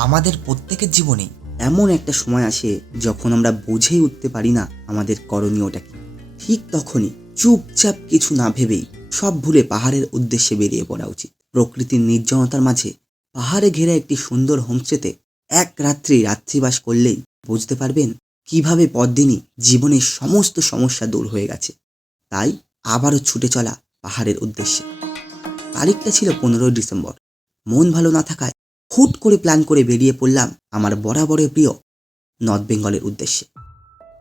আমাদের প্রত্যেকের জীবনে এমন একটা সময় আসে যখন আমরা বুঝেই উঠতে পারি না আমাদের করণীয়টা কি। ঠিক তখনই চুপচাপ কিছু না ভেবেই সব ভুলে পাহাড়ের উদ্দেশ্যে বেরিয়ে পড়া উচিত। প্রকৃতির নির্জনতার মাঝে পাহাড়ে ঘেরা একটি সুন্দর হোমস্টেতে এক রাত্রি রাত্রিবাস করলেই বুঝতে পারবেন কীভাবে পরদিনই জীবনের সমস্ত সমস্যা দূর হয়ে গেছে। তাই আবারও ছুটে চলা পাহাড়ের উদ্দেশ্যে। তারিখটা ছিল পনেরোই ডিসেম্বর। মন ভালো না থাকায় হুট করে প্ল্যান করে বেরিয়ে পড়লাম আমার বরাবরের প্রিয় নর্থ বেঙ্গলের উদ্দেশ্যে।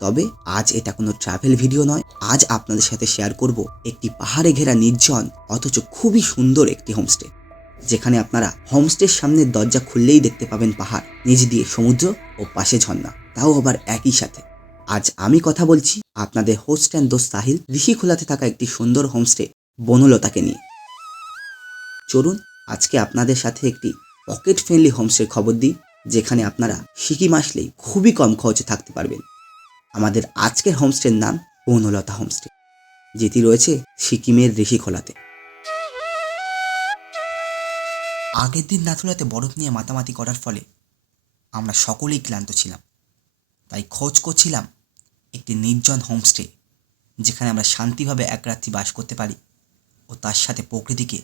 তবে আজ এটা কোনো ট্রাভেল ভিডিও নয়, আজ আপনাদের সাথে শেয়ার করব একটি পাহাড়ে ঘেরা নির্জন, অথচ খুবই সুন্দর একটি হোমস্টে যেখানে আপনারা হোমস্টের সামনের দরজা খুললেই দেখতে পাবেন পাহাড়, নিচ দিয়ে সমুদ্র ও পাশে ঝর্ণা, তাও আবার একই সাথে। আজ আমি কথা বলছি আপনাদের হোস্ট অ্যান্ড দোস্ত সাহিল ঋষিখোলাতে থাকা একটি সুন্দর হোমস্টে বনলতাকে নিয়ে। চলুন, আজকে আপনাদের সাথে একটি পকেট ফ্রেন্ডলি হোমস্টের খবর দিই, যেখানে আপনারা সিকিম আসলেই খুবই কম খরচে থাকতে পারবেন। আমাদের আজকের হোমস্টের নাম বনলতা হোমস্টে, যেটি রয়েছে সিকিমের ঋষিখোলাতে আগের দিন নাথুলাতে বরফ নিয়ে মাতামাতি করার ফলে আমরা সকলেই ক্লান্ত ছিলাম। তাই খোঁজ করছিলাম একটি নির্জন হোমস্টে, যেখানে আমরা শান্তিভাবে এক রাত্রি বাস করতে পারি ও তার সাথে প্রকৃতিকে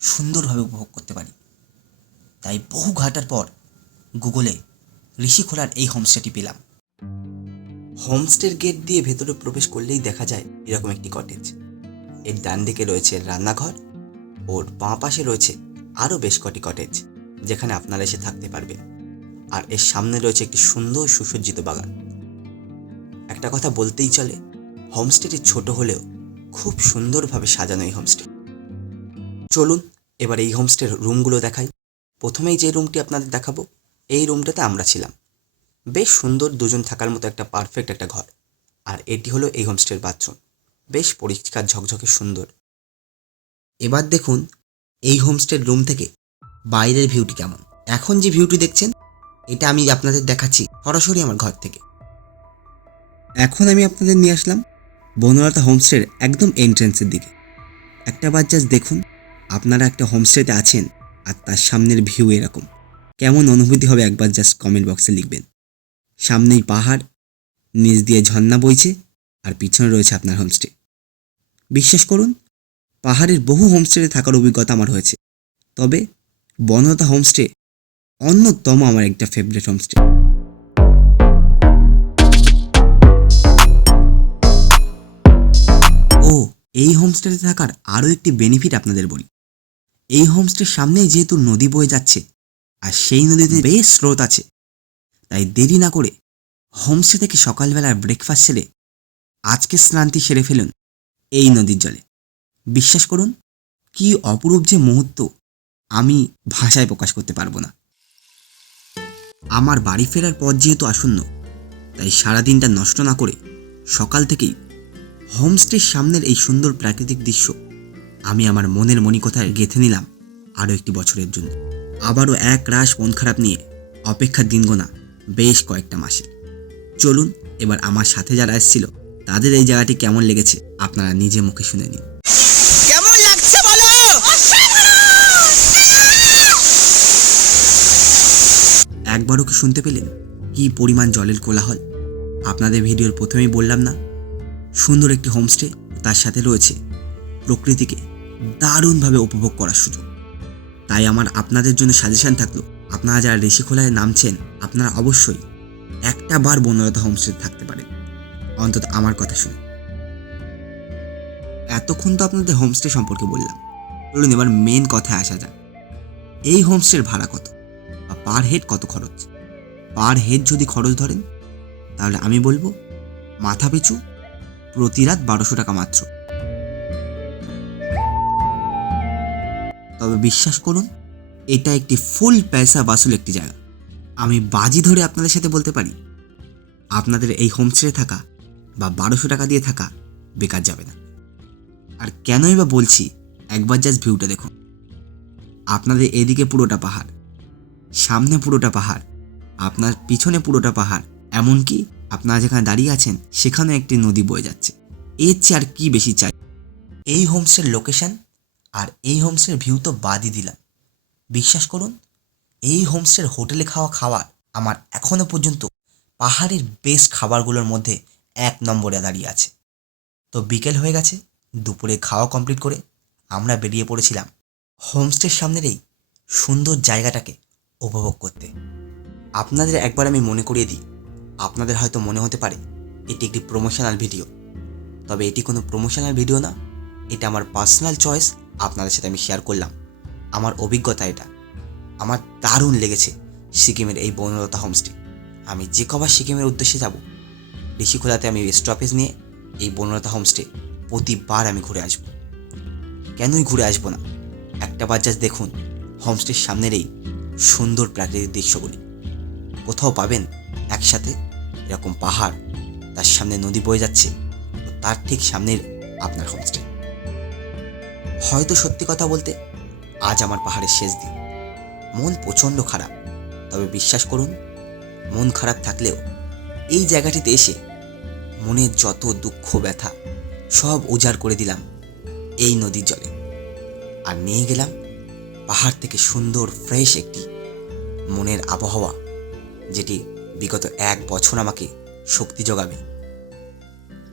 সুন্দরভাবে উপভোগ করতে পারি। তাই বহু ঘাটার পর গুগলে ঋষিখোলার এই হোমস্টেটি পেলাম। হোমস্টের গেট দিয়ে ভেতরে প্রবেশ করলেই দেখা যায় এরকম একটি কটেজ। এর ডান দিকে রয়েছে রান্নাঘর, ওর বাঁ পাশে রয়েছে আরও বেশ কটি কটেজ, যেখানে আপনারা এসে থাকতে পারবেন। আর এর সামনে রয়েছে একটি সুন্দর সুসজ্জিত বাগান। একটা কথা বলতেই চলে, হোমস্টেটি ছোট হলেও খুব সুন্দরভাবে সাজানো এই হোমস্টে। চলুন, এবার এই হোমস্টের রুমগুলো দেখাই। প্রথমেই যে রুমটি আপনাদের দেখাবো, এই রুমটাতে আমরা ছিলাম। বেশ সুন্দর দুজন থাকার মতো একটা পারফেক্ট একটা ঘর। আর এটি হলো এই হোমস্টের বাথরুম বেশ পরিষ্কার, ঝকঝকে, সুন্দর। এবার দেখুন, এই হোমস্টের রুম থেকে বাইরের ভিউটি কেমন। এখন যে ভিউটি দেখছেন, এটা আমি আপনাদের দেখাচ্ছি সরাসরি আমার ঘর থেকে। এখন আমি আপনাদের নিয়ে আসলাম বনলতা হোমস্টের একদম এন্ট্রেন্সের দিকে। একটা বার জাস্ট দেখুন, আপনারা একটা হোমস্টেতে আছেন আর তার সামনের ভিউ এরকম। কেমন অনুভূতি হবে একবার জাস্ট কমেন্ট বক্সে লিখবেন। সামনেই পাহাড়, নিচ দিয়ে ঝর্ণা বইছে, আর পিছনে রয়েছে আপনার হোমস্টে বিশ্বাস করুন, পাহাড়ের বহু হোমস্টেতে থাকার অভিজ্ঞতা আমার হয়েছে। তবে বনতা হোমস্টে অন্যতম আমার একটা ফেভারিট হোমস্টে ও, এই হোমস্টেতে থাকার আরও একটি বেনিফিট আপনাদের বলি। এই হোমস্টের সামনেই যেহেতু নদী বয়ে যাচ্ছে, আর সেই নদীতে বেশ স্রোত আছে, তাই দেরি না করে হোমস্টে থেকে সকালবেলার ব্রেকফাস্ট সেরে আজকে স্নানটি সেরে ফেলুন এই নদীর জলে। বিশ্বাস করুন, কি অপরূপ যে মুহূর্ত আমি ভাষায় প্রকাশ করতে পারব না। আমার বাড়ি ফেরার পথ যেহেতু আসন্ন, তাই সারাদিনটা নষ্ট না করে সকাল থেকেই হোমস্টের সামনের এই সুন্দর প্রাকৃতিক দৃশ্য আমি আমার মনের মণিকথায় গেঁথে নিলাম আরও একটি বছরের জন্য। আবারও এক রাশ মন খারাপ নিয়ে অপেক্ষার দিন গোনা বেশ কয়েকটা মাসে। চলুন এবার আমার সাথে যারা এসেছিল তাদের এই জায়গাটি কেমন লেগেছে আপনারা নিজে মুখে শুনে নিন। কেমন লাগছে বলো? একবারও কি শুনতে পেলেন? কি পরিমাণ জলের কোলাহল? আপনাদের ভিডিওর প্রথমেই বললাম না সুন্দর একটি হোমস্টে তার সাথে রয়েছে প্রকৃতিকে। দারুণভাবে উপভোগ করার সুযোগ। তাই আমার আপনাদের জন্য সাজেশন থাকল, আপনারা যারা ঋষিখোলায় নামছেন, আপনারা অবশ্যই একটা বার বনলতা হোমস্টে থাকতে পারেন। অন্তত আমার কথা শুনে এতক্ষণ তো আপনাদের হোমস্টে সম্পর্কে বললাম। চলুন এবার মেন কথায় আসা যাক। এই হোমস্টের ভাড়া কত? বা পার হেড কত খরচ? পার হেড যদি খরচ ধরেন, তাহলে আমি বলব মাথা পিছু প্রতি রাত বারোশো টাকা মাত্র। তবে বিশ্বাস করুন, এটা একটি ফুল পয়সা বাসুল একটি জায়গা। আমি বাজি ধরে আপনাদের সাথে বলতে পারি, আপনাদের এই হোমস্টে থাকা বা বারোশো টাকা দিয়ে থাকা বেকার যাবে না। আর কেনই বা বলছি, একবার জাস্ট ভিউটা দেখুন। আপনাদের এদিকে পুরোটা পাহাড়, সামনে পুরোটা পাহাড়, আপনার পিছনে পুরোটা পাহাড়, এমনকি আপনারা যেখানে দাঁড়িয়ে আছেন সেখানে একটি নদী বয়ে যাচ্ছে। এর চেয়ে আর কি বেশি চাই? এই হোমস্টের লোকেশন আর এই হোমস্টের ভিউ তো বাদই দিলাম। বিশ্বাস করুন, এই হোমস্টের হোটেলে খাওয়া খাবার আমার এখনও পর্যন্ত পাহাড়ের বেস্ট খাবারগুলোর মধ্যে এক নম্বরে দাঁড়িয়ে আছে। তো বিকেল হয়ে গেছে, দুপুরে খাওয়া কমপ্লিট করে আমরা বেরিয়ে পড়েছিলাম হোমস্টের সামনের এই সুন্দর জায়গাটাকে উপভোগ করতে। আপনাদের একবার আমি মনে করিয়ে দিই, আপনাদের হয়তো মনে হতে পারে এটি একটি প্রমোশনাল ভিডিও তবে এটি কোনো প্রমোশনাল ভিডিও না, এটা আমার পার্সোনাল চয়েস আপনাদের সাথে আমি শেয়ার করলাম। আমার অভিজ্ঞতা এটা। আমার দারুণ লেগেছে সিকিমের এই বনলতা হোমস্টে আমি যে কবার সিকিমের উদ্দেশ্যে যাব, ঋষিখোলাতে আমি স্টপেজ নিয়ে এই বনলতা হোমস্টে প্রতিবার আমি ঘুরে আসব। কেনই ঘুরে আসব না? একটা বার জাস্ট দেখুন হোমস্টের সামনের এই সুন্দর প্রাকৃতিক দৃশ্যগুলি। কোথাও পাবেন একসাথে এরকম পাহাড়, তার সামনে নদী বয়ে যাচ্ছে, তার ঠিক সামনের আপনার হোমস্টে হয়তো সত্যি কথা বলতে আজ আমার পাহাড়ের শেষ দিন। মন প্রচণ্ড খারাপ, তবে বিশ্বাস করুন, মন খারাপ থাকলেও এই জায়গাটিতে এসে মনের যত দুঃখ, ব্যথা সব উজাড় করে দিলাম এই নদীর জলে। আর নিয়ে গেলাম পাহাড় থেকে সুন্দর, ফ্রেশ একটি মনের আবহাওয়া, যেটি বিগত এক বছর আমাকে শক্তি যোগাবে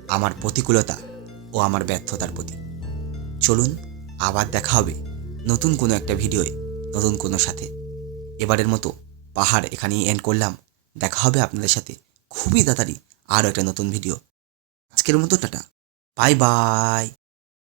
আমার প্রতিকূলতা ও আমার ব্যর্থতার প্রতি। চলুন আবার দেখা হবে নতুন কোনো একটা ভিডিওয়ে, নতুন কোনো সাথে। এবারের মতো পাহাড় এখানেই এন্ড করলাম। দেখা হবে আপনাদের সাথে খুবই তাড়াতাড়ি আরও একটা নতুন ভিডিও। আজকের মতো, টাটা। Bye bye.